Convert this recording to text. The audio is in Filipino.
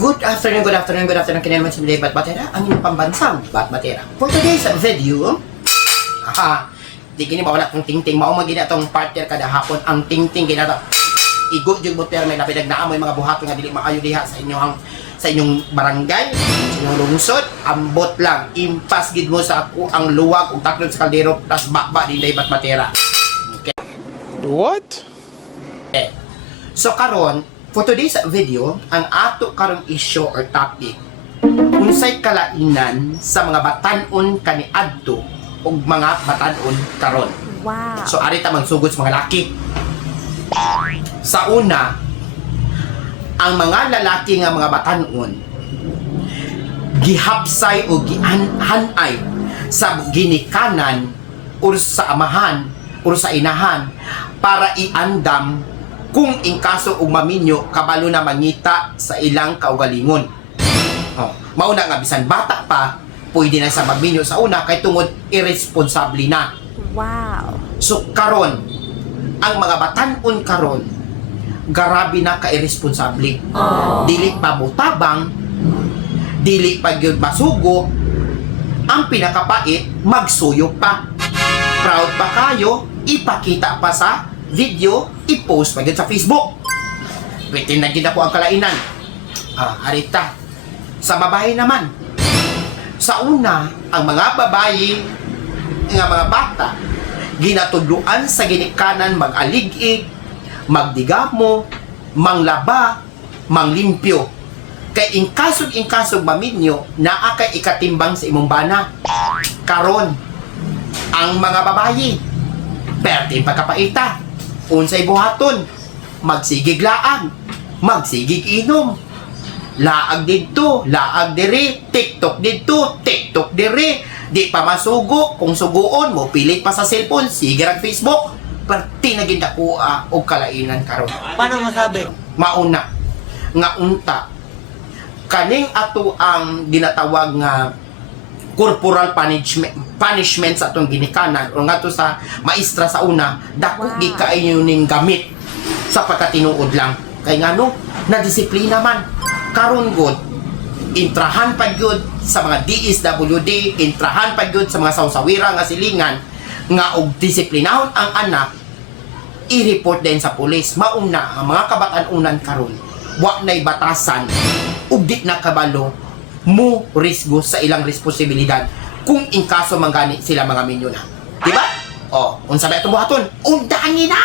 Good afternoon, kanya naman si Milay Batbatera, ang inyong pambansang Batbatera. For today's video, di gini mawala kong ting-ting, maumag gina itong partner kada hapon, ang ting-ting ginata. Igo yung buter may lapidag na amoy mga buhato nga dili maayo diha sa inyong barangay, sa inyong lungsod, ambot lang, impas gid mo sa ako ang luwag ug taklon sa kaldero plus bakba di Milay Batbatera. Okay. What? So karon, for today's video, ang ato karong issue or topic, unsay kalainan sa mga batan-on kaniadto ug mga batan-on karon. Wow. So ari ta magsugod sa mga laki. Sa una, ang mga lalaki nga mga batan-on gihapsay o gihanay sa ginikanan or sa amahan or sa inahan para iandam kung ingkaso og maminyo kabalo na mangita sa ilang kaugalingon. Mauna nga bisan bata pa pwede na sa magminyo sa una kay tungod irresponsable na. Wow. So karon ang mga batan-on karon garabi na ka irresponsable. Dili pa mutabang, dili pa gyud masugo, ang pinakapait magsuyok pa. Proud pa kayo, ipakita pa sa video, i-post pa sa Facebook. Bitin na gid ako ang kalainan. Arita. Sa babae naman. Sa una, ang mga babae nga mga bata ginatudluan sa ginikanan mag-alig-ig, magdigamo, manglaba, manglimpyo. Kay ingkasog maminyo naa kay ikatimbang sa imong bana. Karon ang mga babae perting pagkapaita, unsay buhaton, magsigig laag, magsigig inom, laag didto, laag diri, TikTok didto, TikTok diri, di pa masugo, kung suguon mo pilit pa sa cellphone, sige rag Facebook, perti na gid ako og kalainan karon. Paano masabi? Mauna nga unta kaning ato ang ginatawag nga corporal punishment sa atong ginikanan o nga to sa maestra sa una dako di kaayo ning gamit sa pagkatinuod lang kay ngano na disiplina man karon gud intrahan pa gyud sa mga DSWD, intrahan pa gyud sa mga sawsawira nga silingan nga og disiplinahon ang anak i-report din sa pulis. Mauna ang mga kabatan-unan karon wa nay batasan ug di na kabalo mo risgo sa ilang responsibilidad kung ingkaso manggani sila mga minyo na. Diba? Unsa ba itong buhaton? Undangi na!